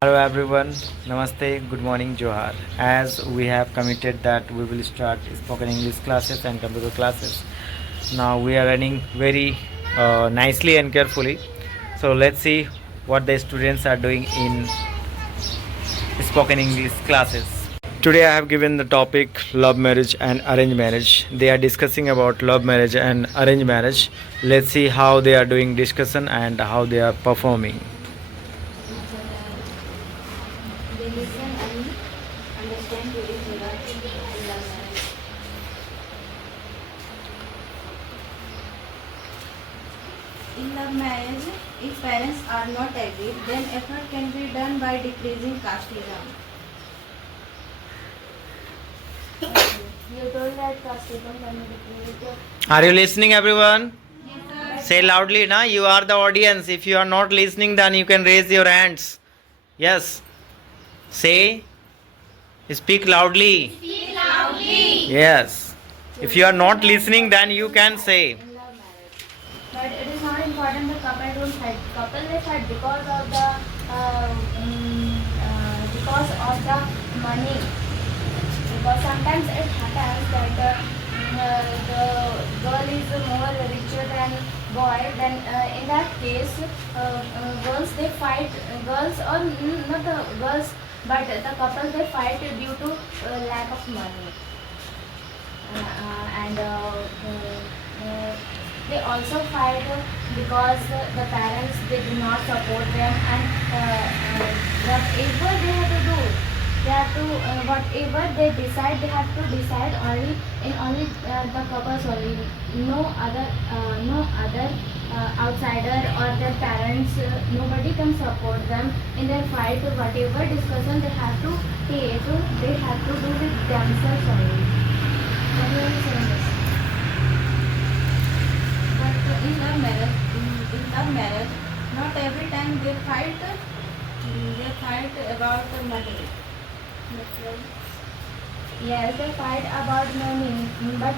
Hello everyone, Namaste, good morning, Johar. As we have committed that we will start spoken English classes and computer classes. Now we are running very nicely and carefully. So let's see what the students are doing in spoken English classes. Today I have given the topic love marriage and arranged marriage. They are discussing about love marriage and arranged marriage. Let's see how they are doing discussion and how they are performing. They listen and understand to each other in love marriage. In love marriage, if parents are not agreed, then effort can be done by decreasing casteism. You told that casteism can be decreased. Are you listening everyone? Say loudly, na? You are the audience. If you are not listening, then you can raise your hands. Yes. Say. Speak loudly. Speak loudly. Yes. If you are not listening, then you can say. In love marriage. But it is not important the couple don't fight. Couple they fight because of the money. Because sometimes it happens that the girl is more richer than boy. Then in that case, girls they fight. Girls or not the girls, but the couple they fight due to lack of money. And they also fight because the parents they do not support them, and whatever they have to do, they have to whatever they decide, they have to decide only in only the couples only. No other outsider or their parents, nobody can support them in their fight. Whatever discussion they have to take, they have to do with themselves only. What do you say this? But in love marriage, not every time they fight about the money. Yes, they fight about money, but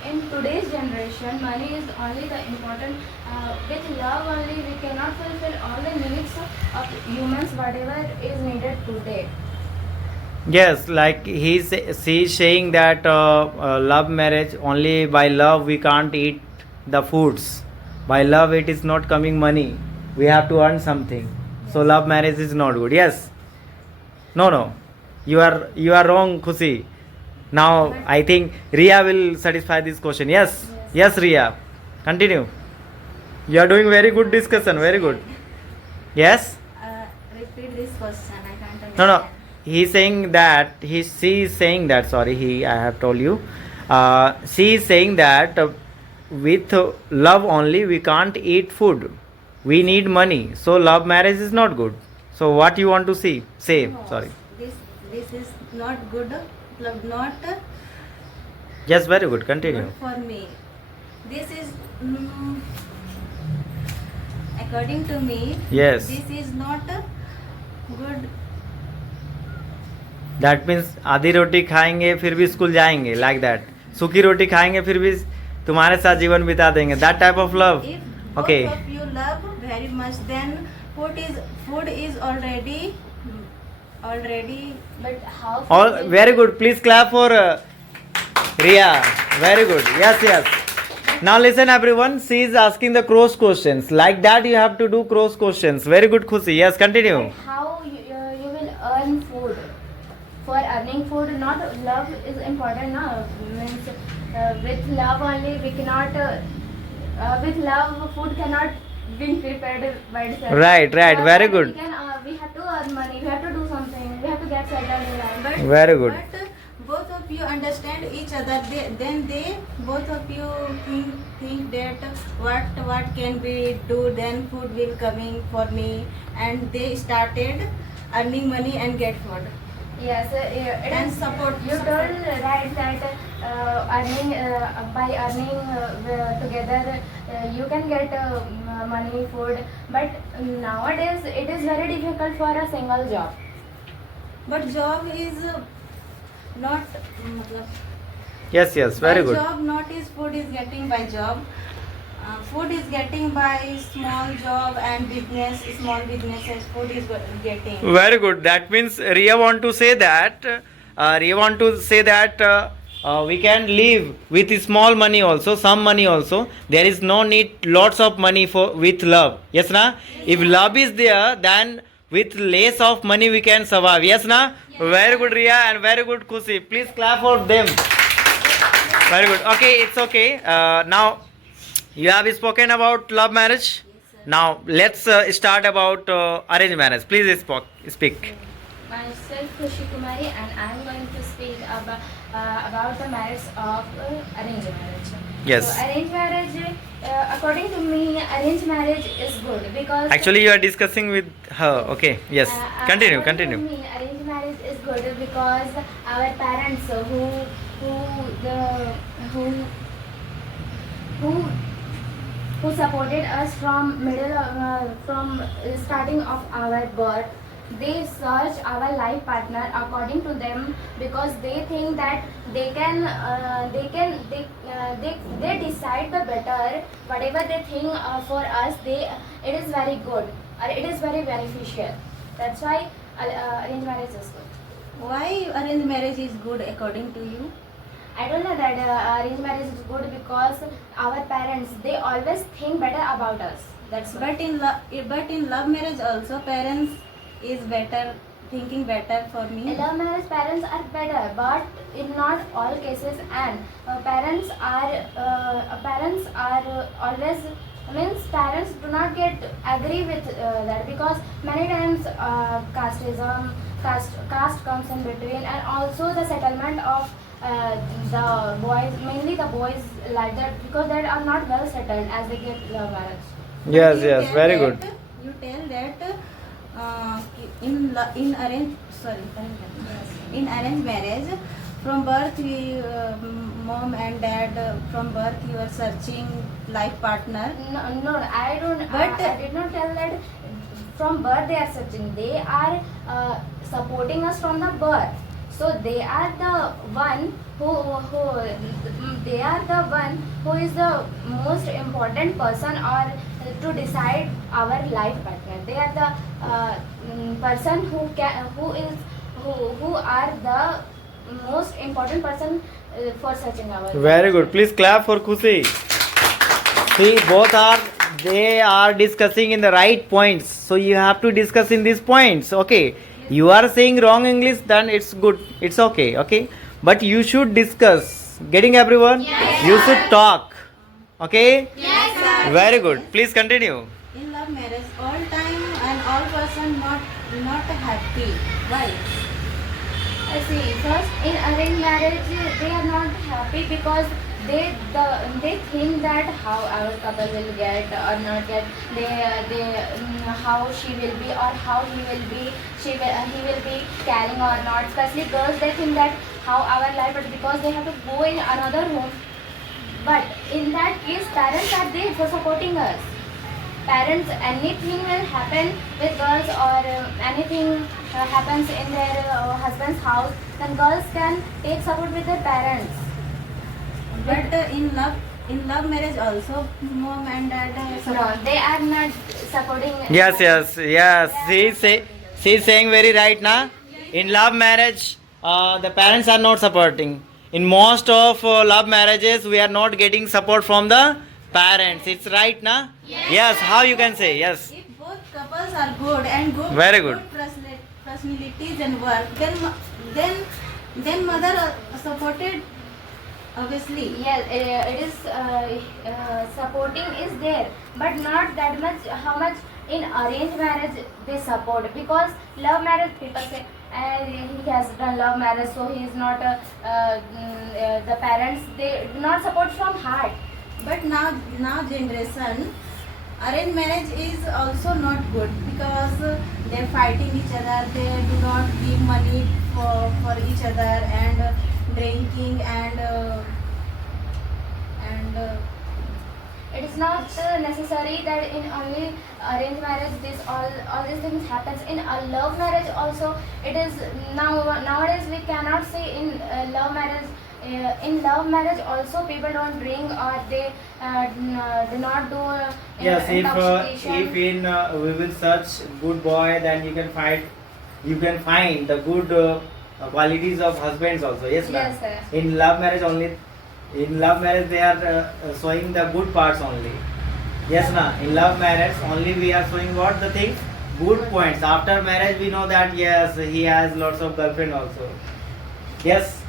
in today's generation, money is only the important. With love only, we cannot fulfill all the needs of humans, whatever is needed today. Yes, like she's saying that love marriage, only by love we can't eat the foods. By love it is not coming money. We have to earn something. So Yes. love marriage is not good. Yes. No. You are wrong, Khushi. Now But I think Ria will satisfy this question. Yes. yes. Yes, Ria. Continue. You are doing very good discussion. Very good. Yes. Repeat this question. I can't No, understand. he's saying that she is saying that. Sorry, I have told you. She is saying that with love only we can't eat food. We need money. So love marriage is not good. So what you want to see? Say. No, Sorry. this is not good. Not Yes, very good. good Continue. for me. This is according to me. Yes. This is not good. That means आधी रोटी खाएंगे फिर भी school जाएंगे. Like that. सूखी रोटी खाएंगे फिर भी तुम्हारे साथ जीवन बिता देंगे. That type of love. If both Okay. of you love very much, then food is already. But how? All very good. Please clap for Ria. Very good. Yes. Now listen everyone. She is asking the cross questions. Like that you have to do cross questions. Very good, Khushi. Yes, continue. But how you will earn food? For earning food, not love is important now. Means with love only we cannot. With love, food cannot be prepared by itself. Right. Very good. We have to earn money. We have to do something. We have to get settled in life. But Very good. But both of you understand each other. Then they both of you think that what can we do? Then food will coming for me, and they started earning money and get food. Yes, it And is support. You told right that earning by earning together you can get money, food. But nowadays it is very difficult for a single job. But job is not Yes, very by good. job not is food is getting by job. food is getting by small job and business, small businesses. Food is getting. Very good. That means Ria want to say that we can live with small money also, some money also. There is no need lots of money for with love. Yes, na? If love is there, then with less of money we can survive. Yes, na? Very good, Ria, and very good, Kusi. Please clap for them. Very good. Okay, it's okay. Now you have spoken about love marriage. Now let's start about arranged marriage. Please speak. Myself Khushi Kumari, and I am going to speak about the merits of arranged marriage. Yes. So arranged marriage, according to me, arranged marriage is good because Actually, you are discussing with her. Okay. Yes. Continue. according Continue. to me, arranged marriage is good because our parents who supported us from from starting of our birth. They search our life partner according to them because they think that they decide the better whatever they think for us. It is very good or it is very beneficial. That's why arranged marriage is good. Why arranged marriage is good according to you? I don't know that arranged marriage is good because our parents, they always think better about us. That's why. But in love marriage also parents is better, thinking better for me. In love marriage, parents are better, but in not all cases. And parents are always means parents do not get agree with that because many times caste comes in between, and also the settlement of the boys, mainly the boys, like that because they are not well settled as they get love marriage. Yes. You Yes. tell Very that- good. You tell that in arranged marriage, from birth mom and dad from birth you are searching life partner. No, I don't. But- I did not tell that from birth they are searching. They are supporting us from the birth. So they are the one who is the most important person or to decide our life partner. They are the person who are the most important person for searching our. Very good. Please clap for Kusi. See, they are discussing in the right points. So you have to discuss in these points. Okay. You are saying wrong English, then it's good. It's okay. Okay. But you should discuss. Getting everyone? Yes, You should talk. Okay? Yes, sir. Very good. Please continue. In love marriage all time and all person not happy. Why? I see. First, in arranged marriage, they are not happy because they think that how our couple will get or not get. How she will be or how he will be. He will be carrying or not. Especially girls, they think that how our life, but because they have to go in another home. But in that case, parents are there for supporting us. Parents, anything will happen with girls or anything happens in their husband's house, then girls can take support with their parents. But in love marriage also mom and dad No, they are not supporting. Yes. She is saying very right now. In love marriage, the parents are not supporting. In most of love marriages, we are not getting support from the parents. It's right now. Yes. How you can say yes? If both couples are good and Very good. personalities and work, then mother supported obviously. Yes, it is supporting is there, but not that much. How much in arranged marriage they support? Because love marriage, people say he has done love marriage, so he is not. The parents, they do not support from heart. But now generation arranged marriage is also not good because they're fighting each other. They do not give money for each other and drinking and It is not necessary that in only arranged marriage all these things happens. In a love marriage also, it is nowadays we cannot say in love marriage in love marriage also people don't drink or they do not do Yes, intoxication. if in we will search good boy, then you can find the good qualities of husbands also. Yes, ma'am. Yes, sir. In love marriage only, in love marriage they are showing the good parts only. Yes, ma'am. In love marriage only we are showing what the things, good points. After marriage we know that yes, he has lots of girlfriend also. Yes,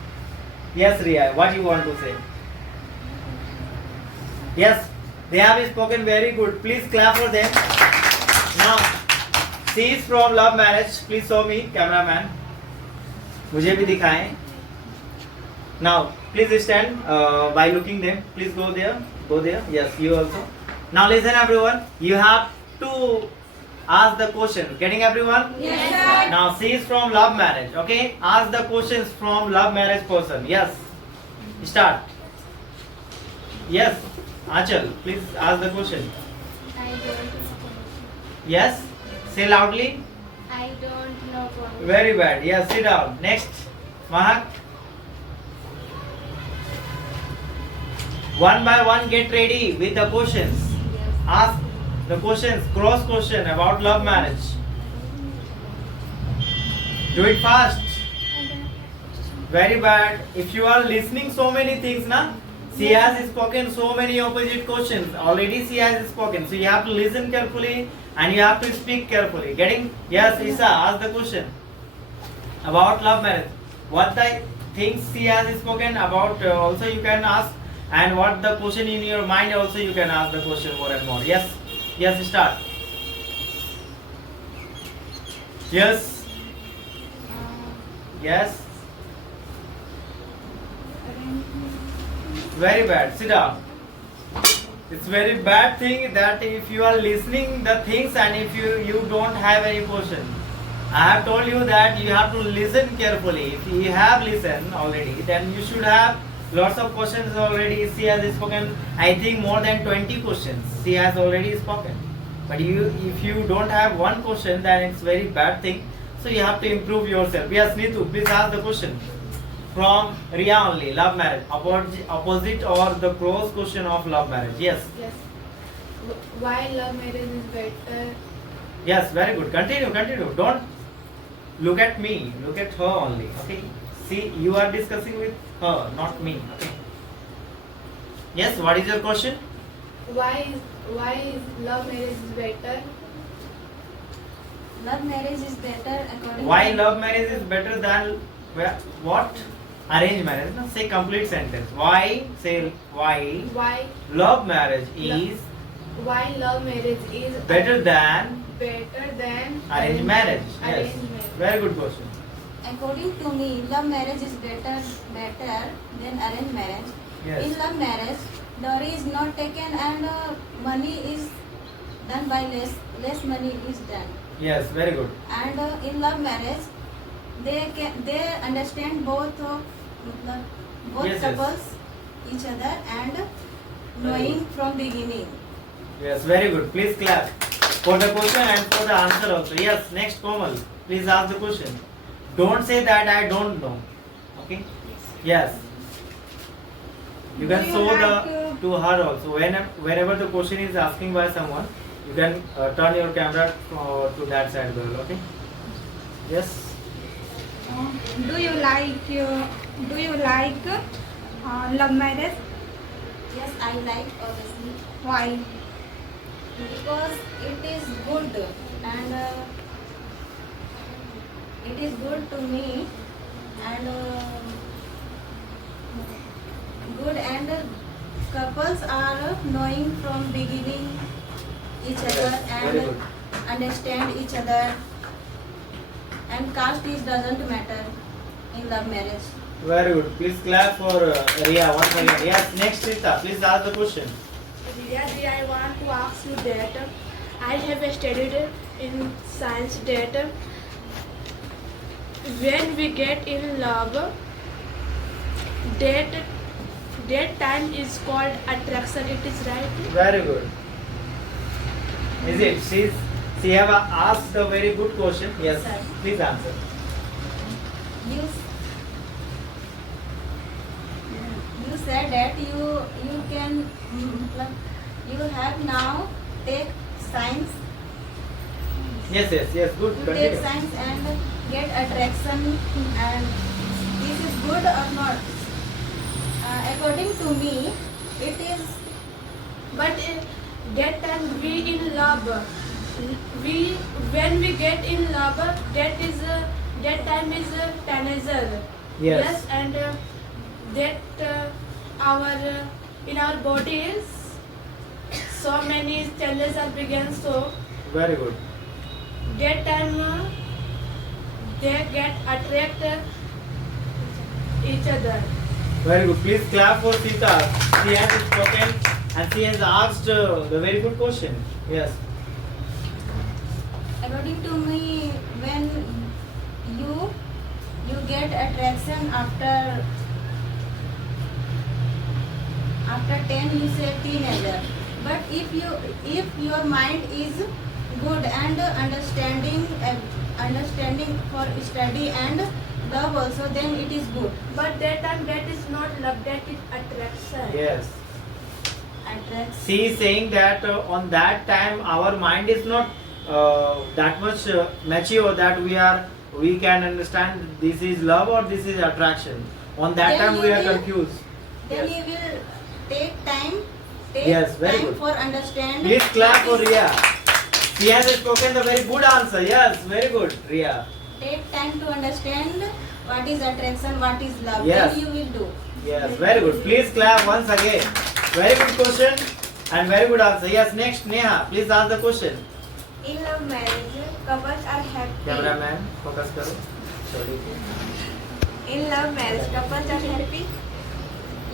yes, Riya. What you want to say? Yes, they have spoken very good. Please clap for them. Now, she is from love marriage. Please show me, cameraman. मुझे भी दिखाएं. Now, please stand by looking them. Please go there. Go there. Yes, you also. Now listen everyone. You have to ask the question. Getting everyone? Yes, sir. Now she is from love marriage. Okay. Ask the questions from love marriage person. Yes. Start. Yes. Achal, please ask the question. I don't Yes. Say loudly. I don't know what. Very bad. Yes. Sit down. Next. Mahak. One by one, get ready with the questions. Ask the questions, cross question about love marriage. Do it fast. Very bad. If you are listening so many things, na, she has spoken so many opposite questions. Already she has spoken. So you have to listen carefully and you have to speak carefully. Getting? Yes, Isa, ask the question about love marriage. What the things she has spoken about also you can ask. And what the question in your mind also you can ask the question more and more. Yes, yes, start. Yes, yes. Very bad. Sit down. It's very bad thing that if you are listening the things and if you don't have any question. I have told you that you have to listen carefully. If you have listened already, then you should have lots of questions already. She has spoken, I think, more than 20 questions. She has already spoken. But if you don't have one question, then it's very bad thing. So you have to improve yourself. Yes, Neetu, please ask the question. From Riya only, love marriage. Opposite or the cross question of love marriage. Yes. Yes. Why love marriage is better? Yes, very good. Continue, continue. Don't look at me. Look at her only. Okay. See, you are discussing with her, not me. Okay. Yes, what is your question? Why is love marriage is better? Love marriage is better according Why to love marriage is better than what? Arranged marriage. No? Say complete sentence. Why? Say why. Why Love marriage is love marriage is better than better than arranged marriage. Yes. Arranged marriage. Very good question. according to me, love marriage is better than arranged marriage. Yes. In love marriage, dowry is not taken and money is done by less money is done. Yes, very good. And in love marriage, they understand both Yes, yes. couples each other and knowing from beginning. Yes, very good. Please clap for the question and for the answer also. Yes, next Komal. Please ask the question. Don't say that I don't know. Okay? Yes. You can Do you show like, to her also. Whenever the question is asking by someone, you can turn your camera to that side girl. Okay? Yes. Do you like love marriage? Yes, I like obviously Why? because it is good and it is good to me and good and couples are knowing from beginning each other Yes, very and good. understand each other and caste is doesn't matter in love marriage. Very good. Please clap for Riya once again. Yes, next Sita. Please ask the question. Yes, I want to ask you that I have studied in science that when we get in love, that time is called attraction. It is right? Very good. Is it? She have asked a very good question. Yes. Sir. Please answer. You said that you can you have now take science. Yes, yes, yes. Good. You Continue. take science and get attraction, and this is good or not? According to me, it is. But that time we in love. We when we get in love, that time is teenager. Yes. And that our in our bodies so many changes are began. So Very good. that time they get attracted each other. Very good. Please clap for Sita. She has spoken and she has asked the very good question. Yes. According to me, when you get attraction after 10, you say teenager. But if your mind is good and understanding for study and love also, then it is good. But that time that is not love, that is attraction. Yes. Attraction. She is saying that on that time our mind is not that much mature that we can understand this is love or this is attraction. On that Then time we you are will- confused. Then Yes. you will take time. Yes, very time good. for understand. Please clap for what is- Ria. She has spoken the very good answer. Yes, very good, Ria. Take time to understand what is attraction, what is love. Yes. Then you will do. Yes, very good. Please clap once again. Very good question and very good answer. Yes, next Neha, please ask the question. In love marriage, couples are happy. Cameraman, focus karo. Sorry. In love marriage, couples are happy,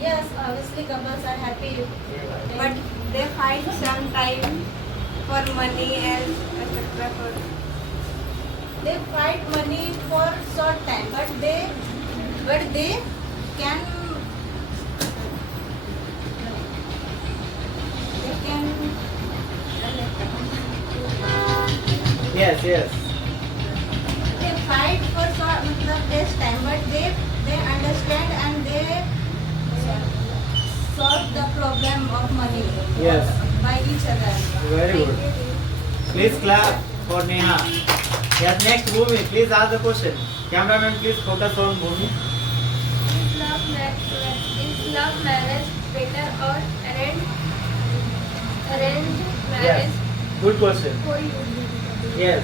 Yes, obviously couples are happy. but they fight sometime for money and etc. They fight money for short time, but they can Yes, yes. they fight for short less time, but they understand and they solve the problem of money. Yes. By each other. Very good. Please clap for Neha. Yes, next Bhumi, please ask the question. Cameraman, please focus on Bhumi. Is love marriage better or arranged marriage Yes. Good question. for you? Yes.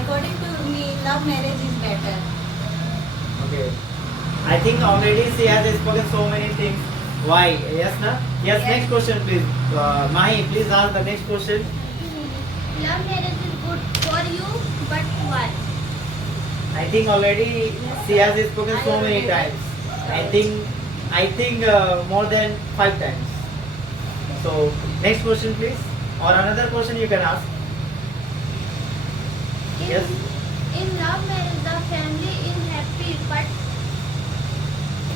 According to me, love marriage is better. Okay. I think already she has spoken so many things. Why? Yes, na? Yes, Yes. next question, please. Mahi, please ask the next question. Love marriage is good for you, but why? I think already she has spoken so many times. I think more than 5 times. So next question, please, or another question you can ask. Yes. In love marriage, the family is happy, but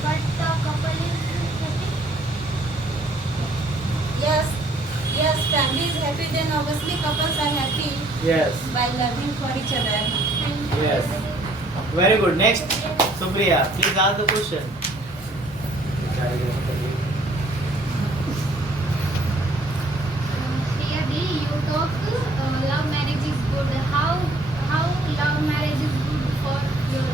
the couple is happy. Yes, family is happy, then obviously couples are happy Yes. by loving for each other. Yes. Very good. Next, Supriya, please ask the question. Really, you talk love marriage is good. How love marriage is good for your?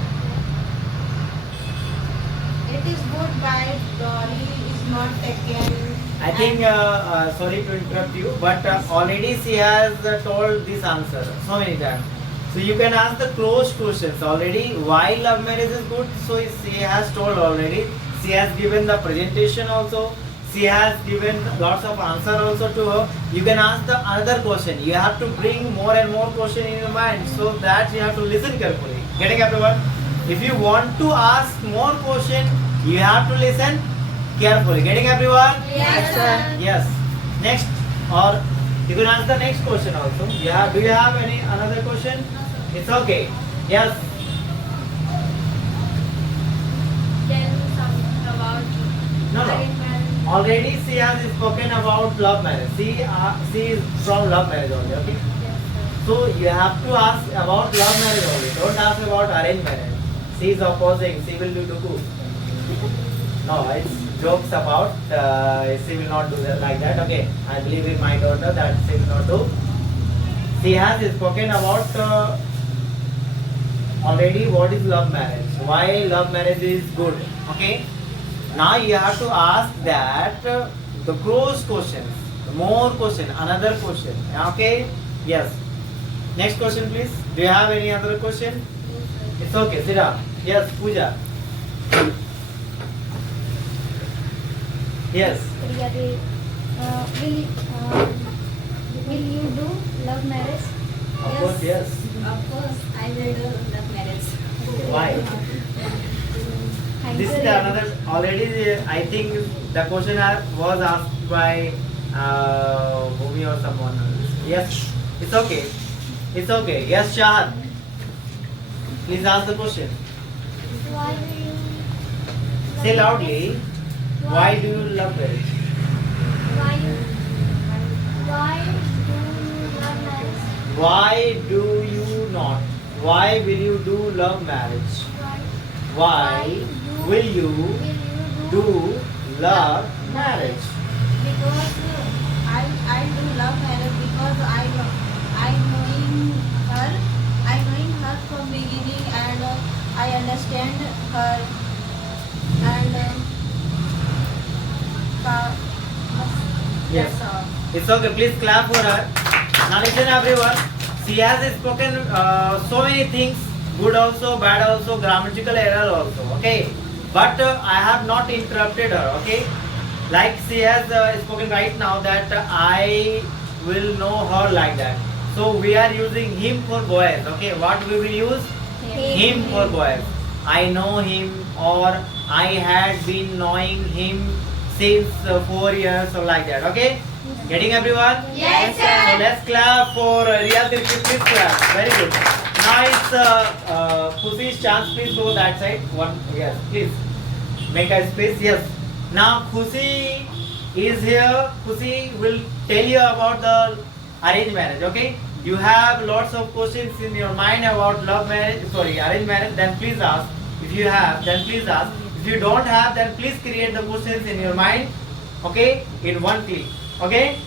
It is good by Dolly is not taken. I think, sorry to interrupt you, but already she has told this answer so many times. So you can ask the closed questions already. Why love marriage is good? So she has told already. She has given the presentation also. She has given lots of answer also to her. You can ask the another question. You have to bring more and more question in your mind, so that you have to listen carefully. Getting everyone? If you want to ask more question, you have to listen carefully. Getting everyone? Yes, sir. Yes. Next, or you can ask the next question also. Yeah. Do you have any another question? It's okay. Yes. Tell something about No, no. arranged marriage. Already she has spoken about love marriage. She is from love marriage only. Okay. So you have to ask about love marriage only. Don't ask about arranged marriage. She is opposing. She will do duku. No, it's jokes about she will not do that like that. Okay, I believe in my daughter that she will not do. She has spoken about already what is love marriage. Why love marriage is good. Okay. Now you have to ask that the close questions, more question, another question. Okay. Yes. Next question, please. Do you have any other question? It's okay. Sit down. Yes, Pooja. Yes. Priya, will you do love marriage? Of course, yes. Of course, I will do love marriage. Why? Thank This you, is Riya. another already. I think the question was asked by Bhumi or someone else. Yes, it's okay. It's okay. Yes, Shahan. Please ask the question. Why do you love Say marriage? loudly. Why do you love marriage? Why do you love marriage? Why do you not? Why will you do love marriage? Why will you do love marriage? Because I do love marriage because I knowing her from beginning, and I understand her, and Yes. that's all. It's okay. Please clap for her. Now listen, everyone. She has spoken so many things, good also, bad also, grammatical error also. Okay, but I have not interrupted her. Okay, like she has spoken right now that I will know her like that. So we are using him for boys. Okay, what we will use? Him for boys. I know him, or I had been knowing him since 4 years or like that. Okay, getting everyone? Yes, So let's clap for Riya Tirki. Please clap. Very good. Now it's Khusi's chance. Please go that side. One. Yes, please make a space. Yes. Now Khusi is here. Khusi will tell you about the arranged marriage. Okay. You have lots of questions in your mind about love marriage. Sorry, arranged marriage. Then please ask. If you have, then please ask. If you don't have, then please create the questions in your mind. Okay, in one click. Okay.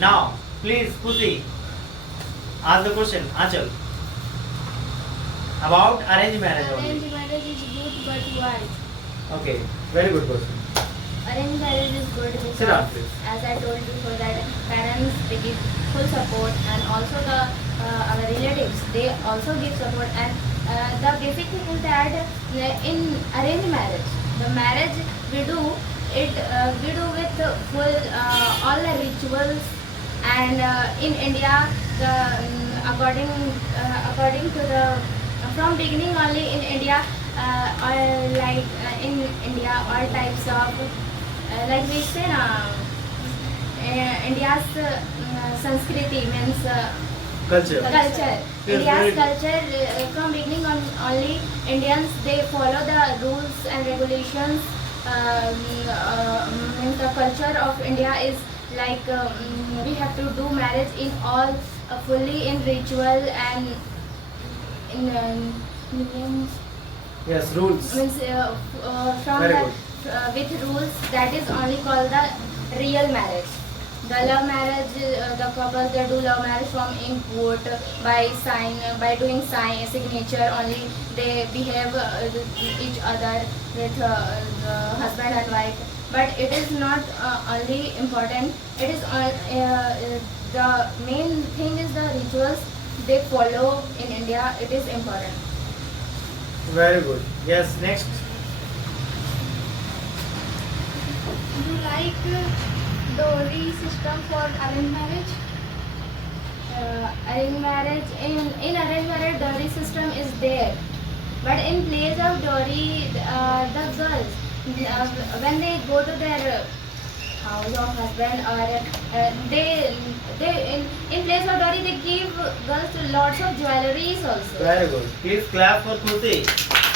Now, please, Khusi, ask the question. Achal. About arranged marriage only. Arranged marriage is good, but why? Okay, very good question. Arranged marriage is good because, Sit down, please. as I told you before, that parents, they give full support, and also the our relatives, they also give support. And the basic thing is that in arranged marriage, the marriage we do it we do with full all the rituals. And in India, the according to the from beginning only in India, in India, all types of like we say India's Sanskriti means Culture. culture. Yes, very India's good. culture, from beginning on only, Indians, they follow the rules and regulations. Means the culture of India is like we have to do marriage in all fully in ritual and in Yes, rules. means from Very the good. with rules, that is only called the real marriage. The love marriage, the couples, they do love marriage from in court by doing signature only. They behave each other with the husband and wife. But it is not only important. It is the main thing is the rituals they follow in India. It is important. Very good. Yes, next. You like dowry system for arranged marriage? Arranged marriage, in arranged marriage, dowry system is there, but in place of dowry, the girls, when they go to their house of husband, or they in place of dowry, they give girls lots of jewelries also, Very good. Please clap for Khusi.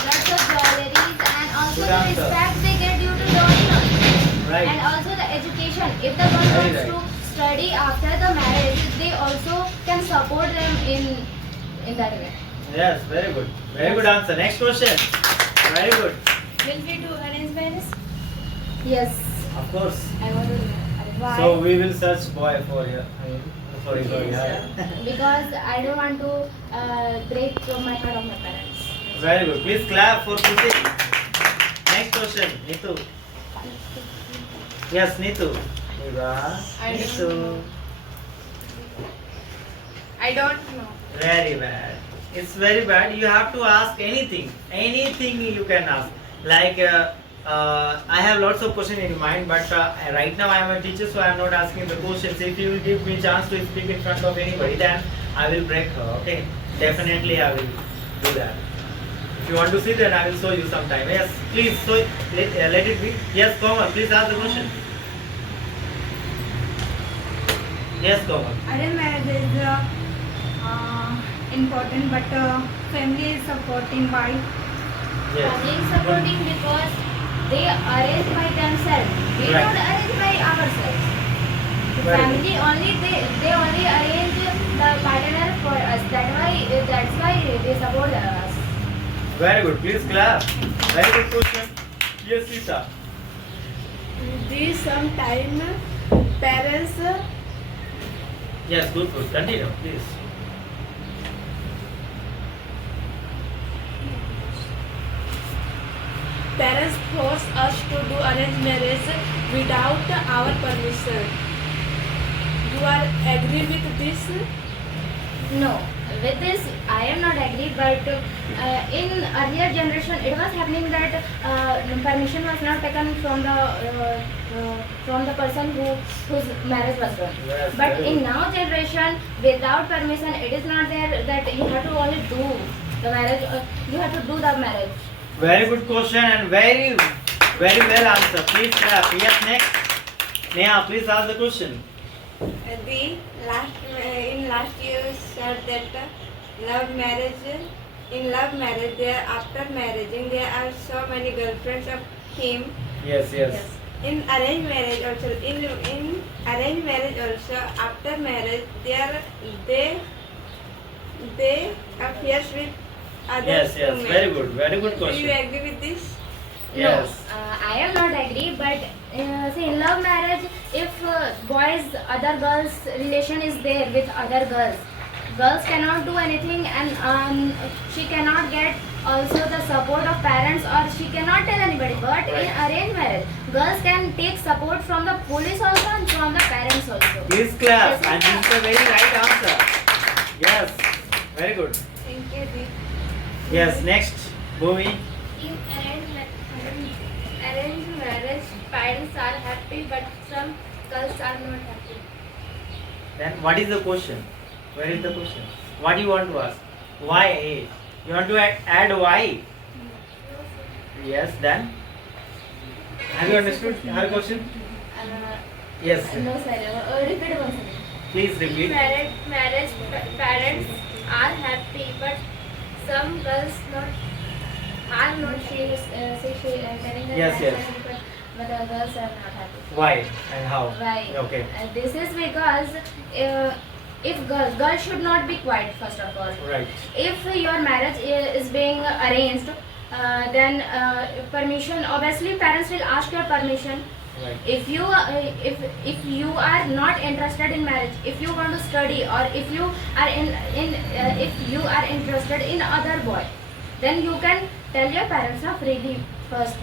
lots of jewelries, and also Good the answer. respect they get due to dowry also. Right. And also the education. If the girl Very wants right. to study after the marriage, they also can support them in that way. Yes, very good. Very good answer. Next question. Very good. Will we do arranged marriage? Yes, Of course. I want to know. Why? So we will search boy for you. Sorry, sorry. Because I don't want to break my heart of my parents. Very good. Please clap for Kruti. Next question, Nitu. Yes, Nitu. Eva. I don't Nitu. I don't know. Very bad. It's very bad. You have to ask anything. Anything you can ask. Like I have lots of questions in mind, but right now I am a teacher, so I am not asking the questions. If you will give me chance to speak in front of anybody, then I will break her. Okay? Definitely I will do that. If you want to see, then I will show you sometime. Yes, please. So let it be. Yes, Komal. Please ask the question. Yes, Komal. Arranged marriage is important, but family is supporting. Why? Yes. Family is supporting because they arrange by themselves. We Right. don't arrange by ourselves. The Very family only they only arrange the partner for us. That's why they support us. Very good. Please clap. Very good question. Yes, Sita. We sometime parents Yes, good, good. Continue, please. parents force us to do arranged marriage without our permission. You are agree with this? No, with this I am not agree. But in earlier generation, it was happening that permission was not taken from the person whose marriage was done. Yes, But very in good. now generation, without permission, it is not there that you have to only do the marriage. You have to do the marriage. Very good question and very well answer. Please clap. Yes, next. Neha, please ask the question. The last year said that love marriage there after marrying there are so many girlfriends of him. Yes, yes. In arranged marriage also in arranged marriage also after marriage they affairs with other Yes, yes. women. Very good. Very good Do you question. agree with this? Yes. No, I am not agree. But see, in love marriage, if boys, other girls' relation is there with other girls cannot do anything, and she cannot get also the support of parents, or she cannot tell anybody. But in Right. arranged marriage, girls can take support from the police also and from the parents also. Please clap. Yes, And this is a very right answer. Yes. Very good. Thank you, Deep. Yes, next. Bhumi. In arranged marriage, parents are happy, but some girls are not happy. Then what is the question? Where is the question? What do you want to ask? Why A? You want to add Y? Yes, then? Have you understood her question? Yes. No, sir. Repeat once again. Please repeat. Marriage parents are happy, but some girls are not telling the Yes, parents yes. are happy, but the girls are not happy. Why and how? Why? Okay. This is because if girls should not be quiet, first of all. Right. If your marriage is being arranged, then permission, obviously parents will ask your permission. Right. If you are not interested in marriage, if you want to study, or if you are if you are interested in other boy, then you can tell your parents freely first.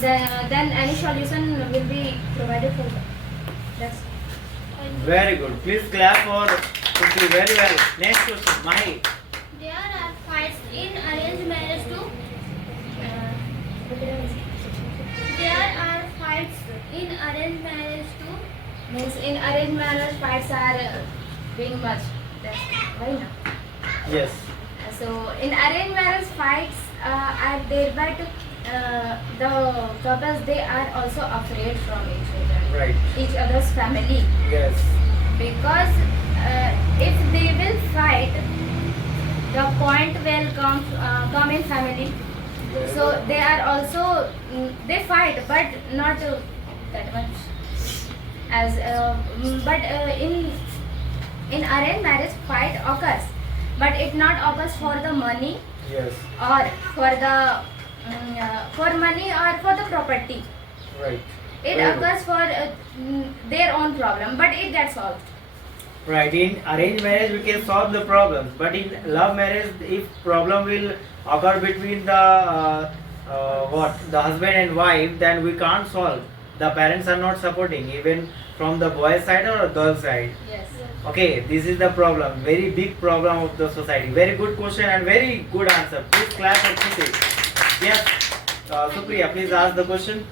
Then any solution will be provided for them. That's Very good. Please clap for Kruti. Very well. Next question. Mahi. there are fights in arranged marriage too. There are fights in arranged marriage too. Means in arranged marriage fights are being much. That's why not. Yes. So in arranged marriage fights are there, but the couples, they are also afraid from Right. each other's family, Yes. because if they will fight, the point will come in family. So they are also they fight, but not that much as but in arranged marriage fight occurs, but it not occurs for the money, Yes. or for the for money or for the property. Right. It Very good. occurs for their own problem, but it gets solved. Right. In arranged marriage, we can solve the problems, but in love marriage, if problem will occur between the the husband and wife, then we can't solve. The parents are not supporting, even from the boy side or girl side. Yes. Okay, this is the problem. Very big problem of the society. Very good question and very good answer. Please clap and put it. Yes. Supriya, please ask the question.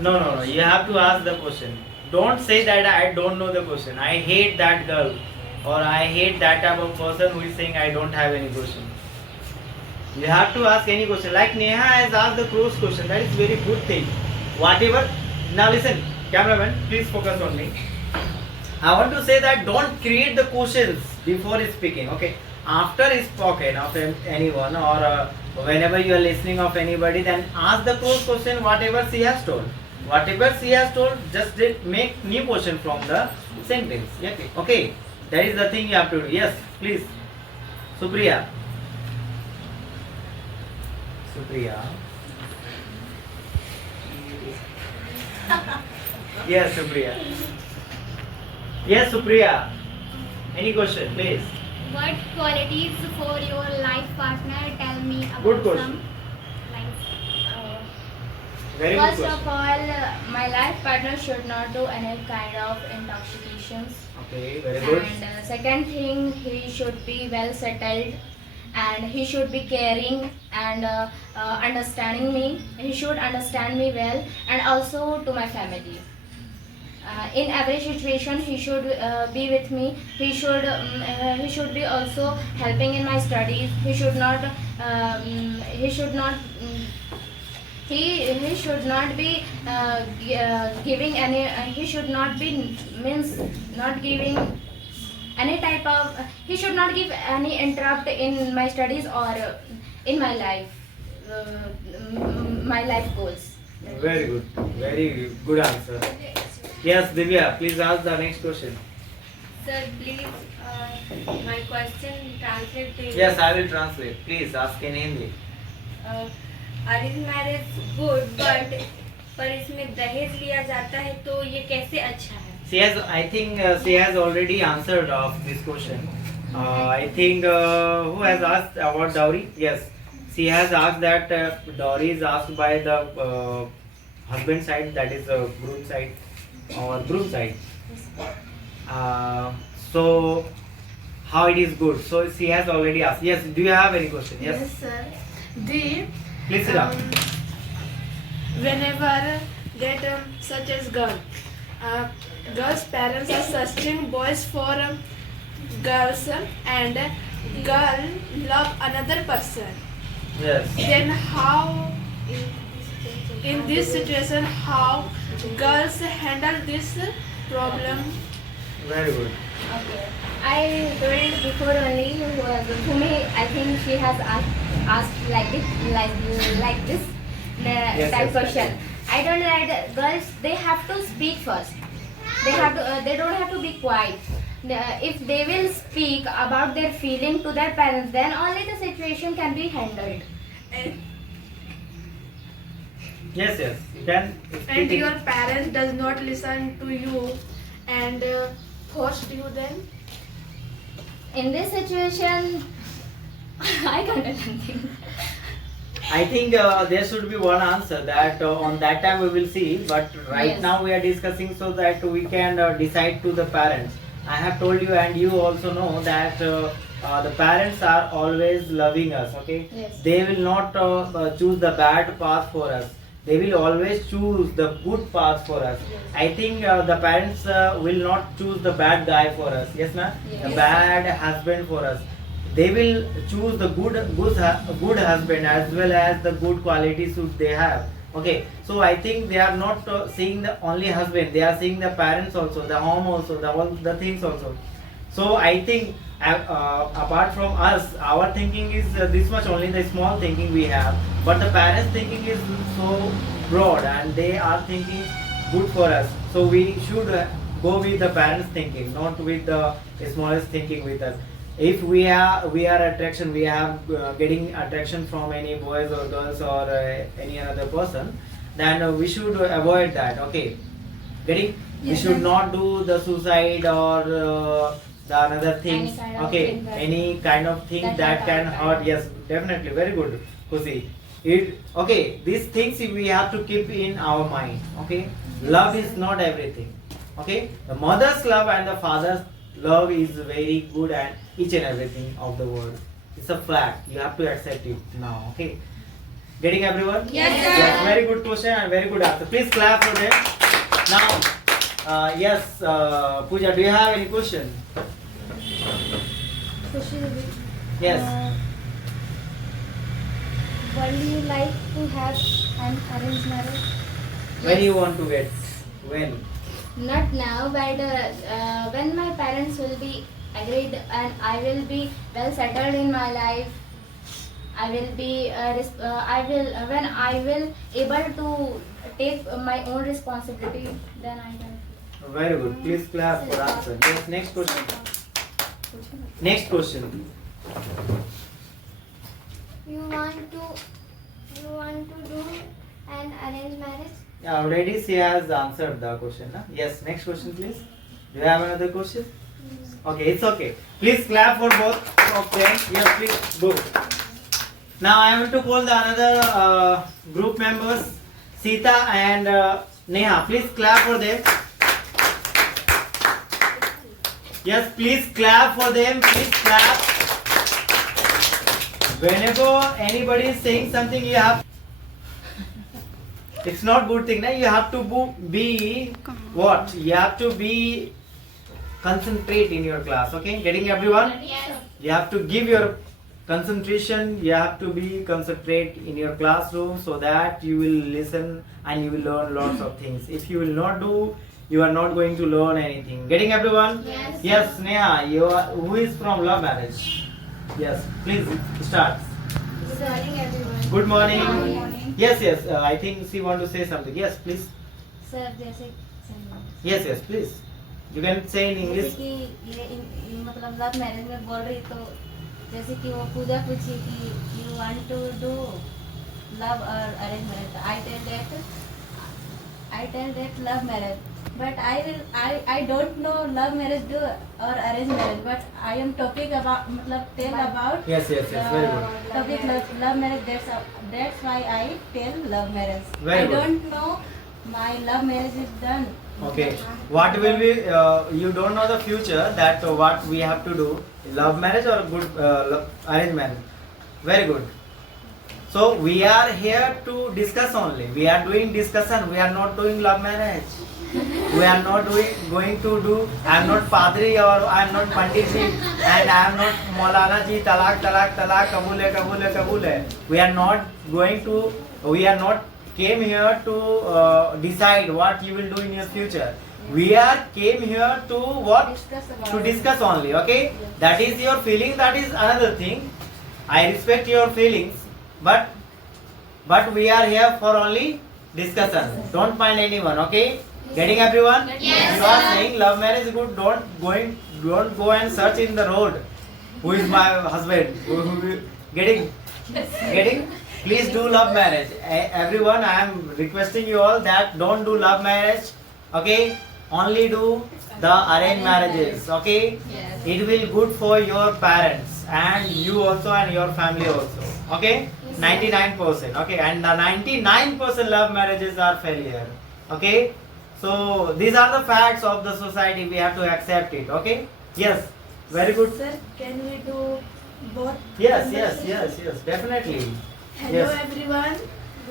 No. You have to ask the question. Don't say that I don't know the question. I hate that girl, or I hate that type of person who is saying I don't have any question. You have to ask any question. Like Neha has asked the close question. That is very good thing. Whatever. Now listen, cameraman, please focus on me. I want to say that don't create the questions before speaking. Okay. After spoken of anyone or whenever you are listening of anybody, then ask the close question whatever she has told. Whatever she has told, just make new question from the sentence. Okay. That is the thing you have to do. Yes, please. Supriya. Yes, Supriya. Yes, Supriya. Any question, please? What qualities for your life partner? Tell me about Good question. some lines. Very good First of question. all, my life partner should not do any kind of intoxications. Okay, very good. And second thing, he should be well settled, and he should be caring and understanding me. He should understand me well, and also to my family. In every situation, he should be with me. He should be also helping in my studies. He should not. He should not. He should not be giving any. He should not be means not giving any type of. He should not give any interrupt in my studies or in my life. My life goals. Very good. Very good answer. Yes, Divya, please ask the next question. Sir, please, my question translate to you. Yes, I will translate. Please ask in Hindi. Arrange marriage good but पर इसमें दहेज लिया जाता है तो ये कैसे अच्छा है? I think she has already answered of this question. I think who has asked about dowry? Yes, she has asked that dowry is asked by the husband side, that is groom side or groom side. So how it is good? So she has already asked. Yes, do you have any question? Yes, sir. The please sit down. whenever get such as girls' parents are searching boys for girls and girl love another person. Yes. Then how in this situation how girls handle this problem? Very good. Okay. I told it before only. Bhumi, I think she has asked like this, like this Yes, type yes, question. I don't know that girls they have to speak first. They have to. They don't have to be quiet. If they will speak about their feeling to their parents, then only the situation can be handled. Yes, yes. You can speak And in- your parents does not listen to you and forced you then? In this situation, I can't do anything. I think there should be one answer that on that time we will see, but right Yes. now we are discussing so that we can decide to the parents. I have told you and you also know that the parents are always loving us, okay? Yes. They will not choose the bad path for us. They will always choose the good path for us. Yes. I think the parents will not choose the bad guy for us, yes, na? Yes. The bad husband for us. They will choose the good husband as well as the good qualities which they have. Okay, so I think they are not seeing the only husband, they are seeing the parents also, the home also, the all the things also. So I think apart from us, our thinking is this much only, the small thinking we have, but the parents thinking is so broad and they are thinking good for us. So we should go with the parents thinking, not with the smallest thinking with us. If we are attraction, we have getting attraction from any boys or girls or any another person, then we should avoid that. Okay, getting? We should not do the suicide or the another things. Any kind of Okay, thing that- any kind of thing that that can hurt. hurt. Yes, definitely, very good, Kusi. Okay, these things we have to keep in our mind. Okay, love is not everything. Okay, the mother's love and the father's love is very good and each and everything of the world. It's a fact. You have to accept it now. Okay, getting everyone? Yes, sir. Yes, very good question and very good answer. Please clap for them. Now, yes, Pooja, do you have any question? Yes. Would you like to have an arranged marriage? When you want to get? When? Not now, but when my parents will be agreed and I will be well settled in my life, I will be when I will able to take my own responsibility, then I can. Very good. Please clap for answer. Yes, next question. Next question. You want to do an arranged marriage? Already she has answered the question. Na? Yes, next question please. Do you have another question? Okay, it's okay. Please clap for both of them. Yes, please go. Now I want to call the another group members, Sita and Neha. Please clap for them. Yes, please clap for them. Please clap. Whenever anybody is saying something, you have. It's not good thing, na? You have to be what? You have to be concentrate in your class. Okay, getting everyone? Yes. You have to give your concentration. You have to be concentrate in your classroom so that you will listen and you will learn lots of things. If you will not do, you are not going to learn anything. Getting everyone? Yes. Yes, Neha. Who is from love marriage? Yes, please start. Good morning, everyone. Good morning. Good morning. Yes, yes. I think she want to say something. Yes, please. Sir जैसे Yes, yes, please. You can say in जैसे English. कि ये मतलब love marriage में बोल रही तो जैसे कि वो पूजा पूछी कि you want to do love और arrange marriage I tell that love marriage but I don't know love marriage do और arrange marriage but I am talking about मतलब tell about Yes, yes, yes. Very good. topic love marriage, that's why I tell love marriage. Very I good. don't know my love marriage is done. Okay. What will be? You don't know the future. That what we have to do? Love marriage or good arranged marriage? Very good. So we are here to discuss only. We are doing discussion. We are not doing love marriage. We are not going to do. I am not Padri or I am not Pandit ji and I am not Maulana ji. Talak, talak, talak. Kabul hai, kabul hai, kabul hai. We are not going to. We are not came here to decide what you will do in your future. We are came here to what? Discuss about To discuss only. Okay. That is your feeling. That is another thing. I respect your feelings, but we are here for only discussion. Don't mind anyone. Okay. Getting everyone? Yes, You are sir. saying love marriage is good. Don't go and search in the road. Who is my husband? Getting? Please do love marriage. Everyone, I am requesting you all that don't do love marriage. Okay. Only do the arranged marriages. Okay. Yes. It will good for your parents and you also and your family also. Okay. 99%. Okay. And the 99% love marriages are failure. Okay. So these are the facts of the society. We have to accept it. Okay. Yes. Very good. Sir, can we do both? Yes. Definitely. Hello Yes. everyone.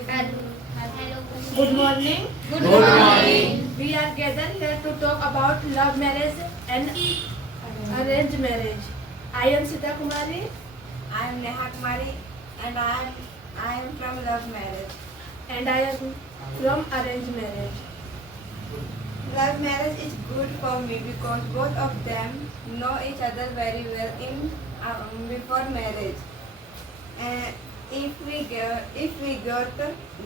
Hello. Good morning. Good morning. We are gathered here to talk about love marriage and arranged marriage. I am Sita Kumari. I am Neha Kumari and I am from love marriage. And I am from arranged marriage. Love marriage is good for me because both of them know each other very well before marriage. If we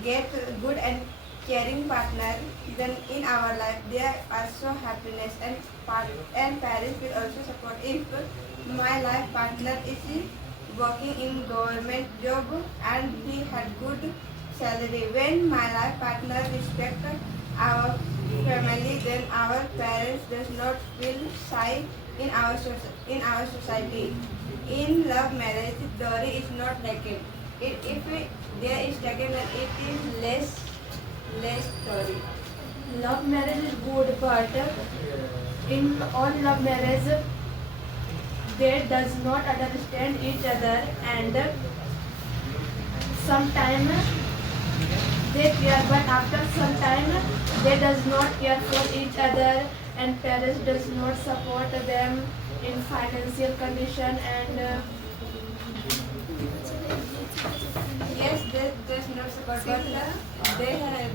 get good and caring partner, then in our life there are so happiness and parents will also support. If my life partner is working in government job and he had good salary. When my life partner respects our family, then our parents does not feel shy in our society. In love marriage, dowry is not taken. There is taken, then it is less dowry. Love marriage is good, but in all love marriage, they does not understand each other, and sometimes they care, but after some time they does not care for each other, and parents does not support them in financial condition, and Yes, they does not support, but they have.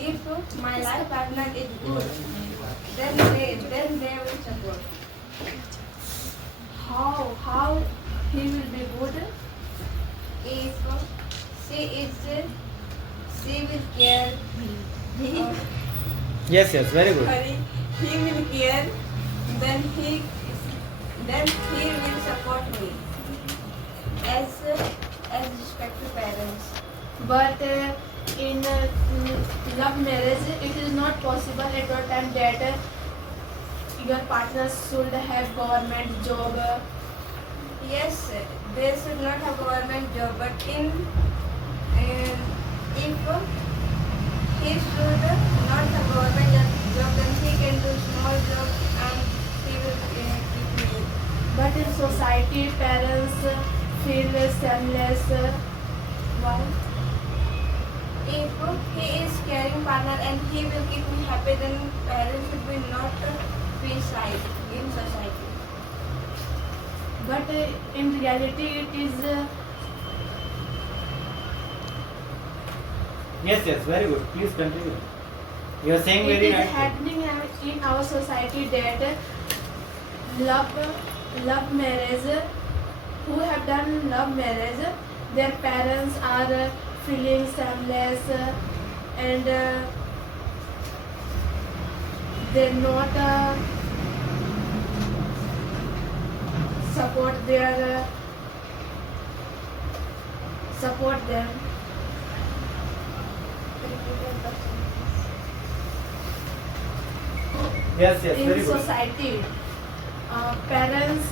If my life partner is good, then they will support. how he will be good. If she will care, Yes, yes, very good. sorry, he will care, then he will support me as respect to parents. But in love marriage, it is not possible at all time that your partner should have government job. Yes, they should not have government job, but if he should not have government job, then he can do small job and he will keep me. But in society, parents feel shameless. Why? If he is caring partner and he will keep me happy, then parents should be not feel shy in society. But in reality, it is Yes, yes, very good. Please continue. You are saying it very is nicely. happening in our society that love marriage, who have done love marriage, their parents are feeling shameless, and they not support them. Yes, yes, very In good. society, parents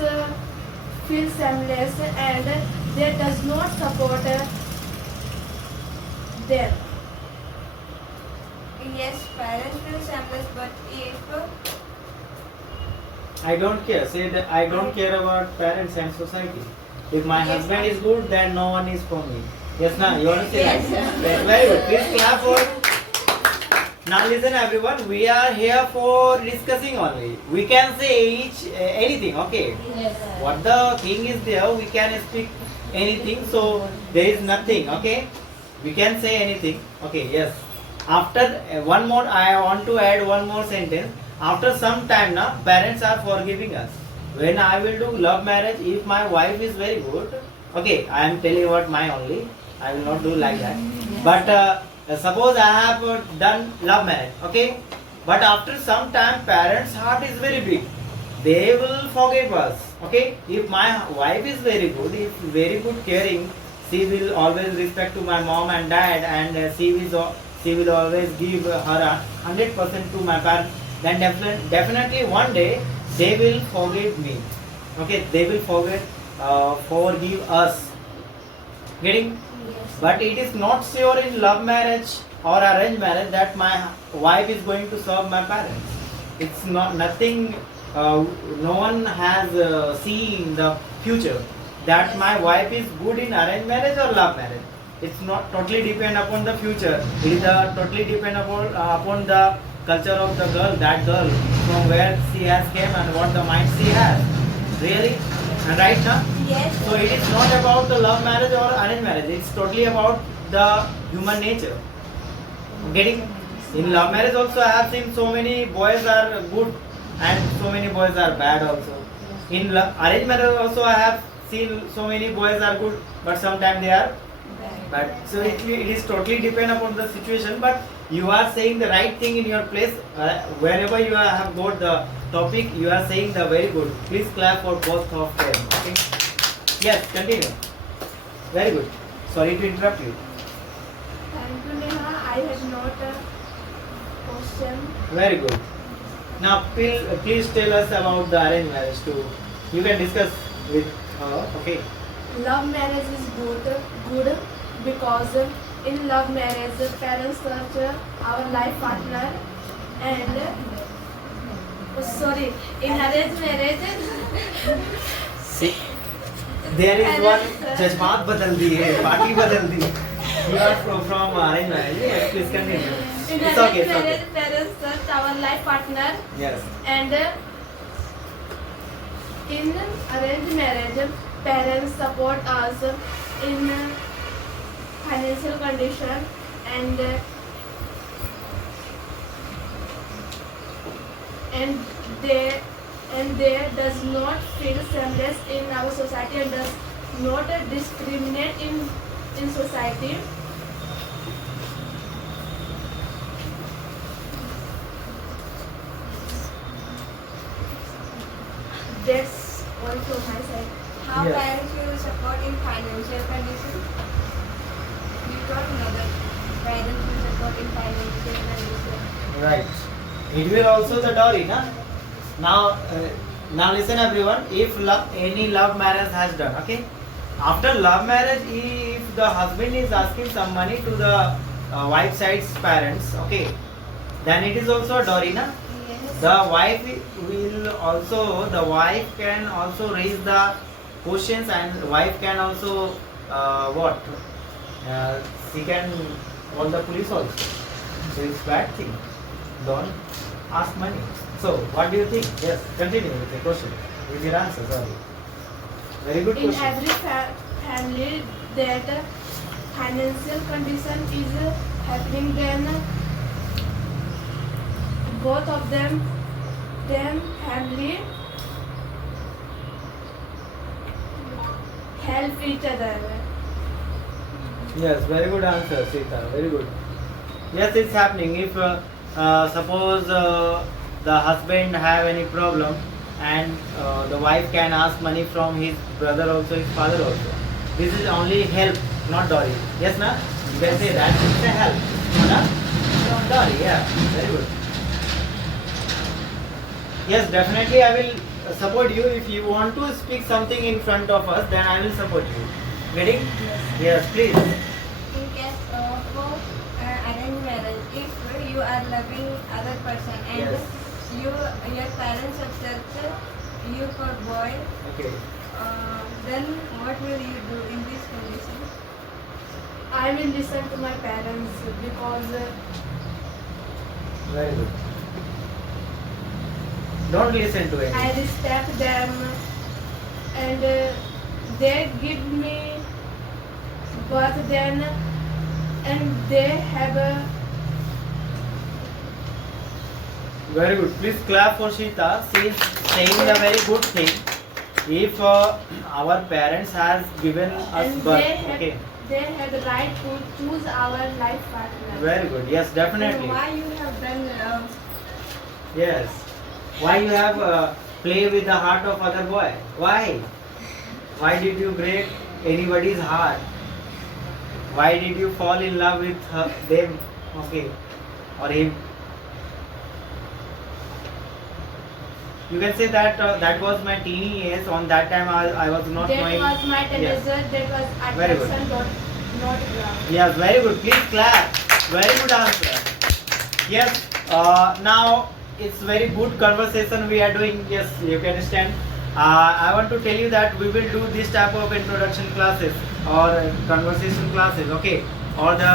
feel shameless, and they does not support them. Yes, parents feel shameless, but if I don't care. Say that I don't care about parents and society. If my Yes, husband I- is good, then no one is for me. Yes, now you want to say Yes. that? Yes, very good. Please clap for. Now listen, everyone. We are here for discussing only. We can say anything. Okay. Yes. What the king is there, we can speak anything. So there is nothing. Okay. We can say anything. Okay. Yes. After one more, I want to add one more sentence. After some time now, parents are forgiving us. When I will do love marriage, if my wife is very good, okay, I am telling about my only. I will not do like that. But suppose I have done love marriage, okay. But after some time, parents' heart is very big. They will forgive us, okay. If my wife is very good, if very good caring, she will always respect to my mom and dad, and she will always give her 100% to my parents. Then definitely one day they will forgive me. Okay, they will forgive us. Getting? But it is not sure in love marriage or arranged marriage that my wife is going to serve my parents. It's not nothing. No one has seen the future that my wife is good in arranged marriage or love marriage. It's not totally depend upon the future. It is totally depend upon the culture of the girl, that girl, from where she has came and what the mind she has. Really? And right now? yes, So it is not about the love marriage or arranged marriage. It's totally about the human nature. Getting? In love marriage also I have seen so many boys are good and so many boys are bad also. In arranged marriage also I have seen so many boys are good, but sometimes they are bad. So it is totally depend upon the situation, but you are saying the right thing in your place. Wherever you have got the topic, you are saying the very good. Please clap for both of them. Okay? Yes, continue. Very good. Sorry to interrupt you. Thank you, Neha. I had not a question. Very good. Now, please tell us about the arranged marriage too. You can discuss with her. Okay. Love marriage is good because in love marriage parents search our life partner and sorry, in arranged marriage See, there is one jajmaat badal di hai, party badal di. You are from arranged marriage. Yes, please continue. in It's arranged okay. It's marriage okay. parents search our life partner Yes. and in arranged marriage parents support us in financial condition and they does not feel shameless in our society and does not discriminate in society. That's all from my side. How Yes. parents will support in financial condition? You don't know that parents will support in financial condition. Right. It will also the dowry, na? Now listen everyone. If any love marriage has done, okay. After love marriage, if the husband is asking some money to the wife side's parents, okay, then it is also a dowry, na? Yes. The wife can also raise the questions, and wife can also what? She can call the police also. So it's bad thing. Don't ask money. So what do you think? Yes, continue with the question. With your answer, sorry. Very good In question. every family that financial condition is happening, then both of them family help each other. Yes, very good answer, Sita. Very good. Yes, it's happening. If suppose the husband have any problem, and the wife can ask money from his brother also, his father also. This is only help, not dowry. Yes, na? You can say that it's a help, not dowry. Yeah, very good. Yes, definitely I will support you. If you want to speak something in front of us, then I will support you. Getting? Yes, please. In case of arranged marriage, if you are loving other person and Yes. your parents have searched you for boy, Okay. then what will you do in this condition? I will listen to my parents because Very good. Don't listen to I it. respect them and they give me birth then and they have a Very good. Please clap for Shita. She is saying a very good thing. If our parents has given us and birth, they have okay. they have the right to choose our life partner. Very good. Yes, definitely. Why you have done Yes. Why you have play with the heart of other boy? Why? Why did you break anybody's heart? Why did you fall in love with them? Okay, or him? You can say that that was my teeny years. On that time, I was not That knowing. was my Yes. teenager. That was Very good. attraction, not love. Yes, very good. Please clap. Very good answer. Yes. Now it's very good conversation we are doing. Yes, you can stand. I want to tell you that we will do this type of introduction classes or conversation classes. Okay, or the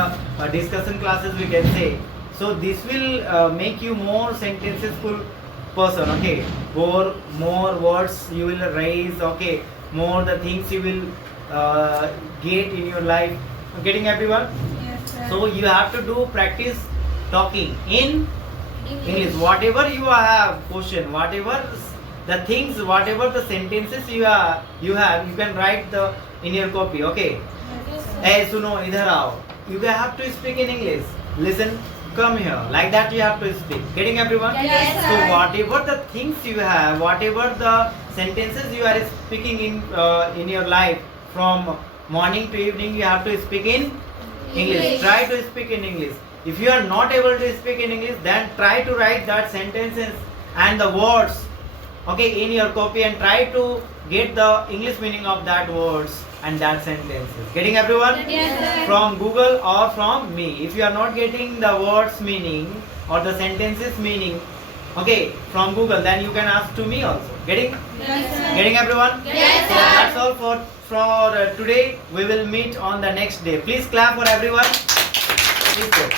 discussion classes we can say. So this will make you more sentenceful person. Okay, more words you will raise. Okay, more the things you will get in your life. Getting everyone? yes, sir. So you have to do practice talking in English. Whatever you have question, whatever the things, whatever the sentences you have, you can write the in your copy. Okay. Hey, suno, idhar aao. You have to speak in English. Listen, come here. Like that you have to speak. Getting everyone? Yes, So sir. whatever the things you have, whatever the sentences you are speaking in your life from morning to evening, you have to speak in English. Try to speak in English. If you are not able to speak in English, then try to write that sentences and the words, okay, in your copy, and try to get the English meaning of that words and that sentences. Getting everyone? Yes, sir. From Google or from me. If you are not getting the words meaning or the sentences meaning, okay, from Google, then you can ask to me also. Getting? Yes, sir. Getting everyone? Yes, So sir. that's all for today. We will meet on the next day. Please clap for everyone. Please go.